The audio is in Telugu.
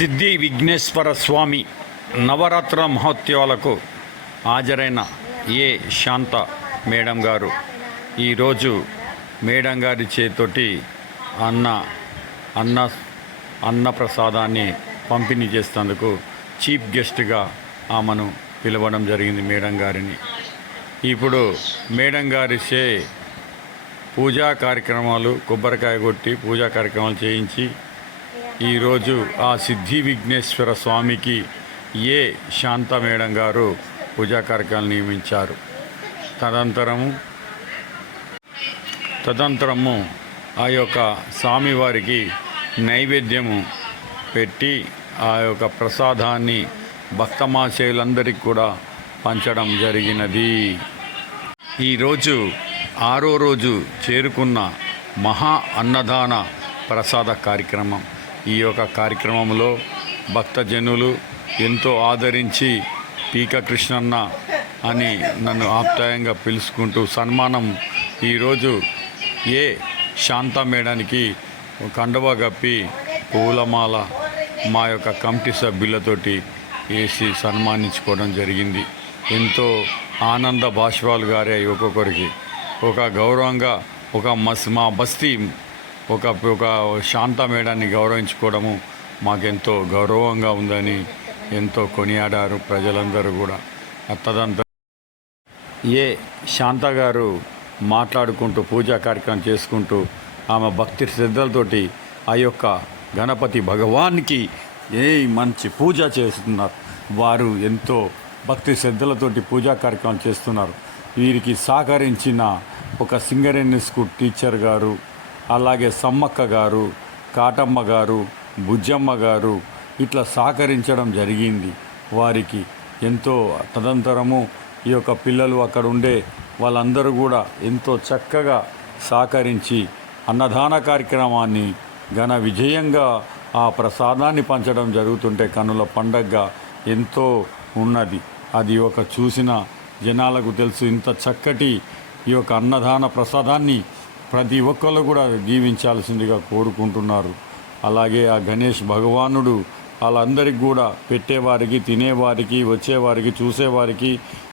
సిద్ధి విఘ్నేశ్వర స్వామి నవరాత్ర మహోత్సవాలకు హాజరైన ఏ శాంత మేడం గారు. ఈరోజు మేడం గారి చేతోటి అన్న అన్న అన్న ప్రసాదాన్ని పంపిణీ చేసేందుకు చీఫ్ గెస్ట్గా ఆమెను పిలవడం జరిగింది మేడం గారిని. ఇప్పుడు మేడం గారి చే పూజా కార్యక్రమాలు కొబ్బరికాయ కొట్టి పూజా కార్యక్రమాలు చేయించి ఈరోజు ఆ సిద్ధి విఘ్నేశ్వర స్వామికి ఏ శాంత మేడం గారు పూజా కార్యక్రమాలు నియమించారు. తదనంతరము తదనంతరము ఆ యొక్క స్వామివారికి నైవేద్యము పెట్టి ఆ యొక్క ప్రసాదాన్ని భక్తమాశయులందరికీ కూడా పంచడం జరిగినది. ఈరోజు ఆరో రోజు చేరుకున్న మహా అన్నదాన ప్రసాద కార్యక్రమం. ఈ యొక్క కార్యక్రమంలో భక్తజనులు ఎంతో ఆదరించి పీక కృష్ణన్న అని నన్ను ఆప్యాయంగా పిలుచుకుంటూ సన్మానం ఈరోజు ఏ శాంత మేడానికి కండవ గప్పి పూలమాల మా యొక్క కమిటీ సభ్యులతోటి వేసి సన్మానించుకోవడం జరిగింది. ఎంతో ఆనంద భాష్వాలు గారే ఒక్కొక్కరికి. ఒక గౌరవంగా ఒక మస్ మా బస్తీ ఒక ఒక శాంత మేడాన్ని గౌరవించుకోవడము మాకెంతో గౌరవంగా ఉందని ఎంతో కొనియాడారు ప్రజలందరూ కూడా. తదంతా ఏ శాంత గారు మాట్లాడుకుంటూ పూజా కార్యక్రమం చేసుకుంటూ ఆమె భక్తి శ్రద్ధలతోటి ఆ యొక్క గణపతి భగవాన్కి ఏ మంచి పూజ చేస్తున్నారు. వారు ఎంతో భక్తి శ్రద్ధలతోటి పూజా కార్యక్రమం చేస్తున్నారు. వీరికి సహకరించిన ఒక సింగరేణి స్కూల్ టీచర్ గారు అలాగే సమ్మక్క గారు కాటమ్మ గారు బుజ్జమ్మ గారు ఇట్లా సహకరించడం జరిగింది. వారికి ఎంతో తదంతరము ఈ యొక్క పిల్లలు అక్కడ ఉండే వాళ్ళందరూ కూడా ఎంతో చక్కగా సహకరించి అన్నదాన కార్యక్రమాన్ని ఘన విజయంగా ఆ ప్రసాదాన్ని పంచడం జరుగుతుంటే కనుల పండగగా ఎంతో ఉన్నది. అది ఒక చూసిన జనాలకు తెలుసు. ఇంత చక్కటి ఈ యొక్క అన్నదాన ప్రసాదాన్ని ప్రతి ఒక్కళ్ళు కూడా జీవించాల్సిందిగా కోరుకుంటున్నారు. అలాగే ఆ గణేష్ భగవానుడు వాళ్ళందరికీ కూడా పెట్టేవారికి తినేవారికి వచ్చేవారికి చూసేవారికి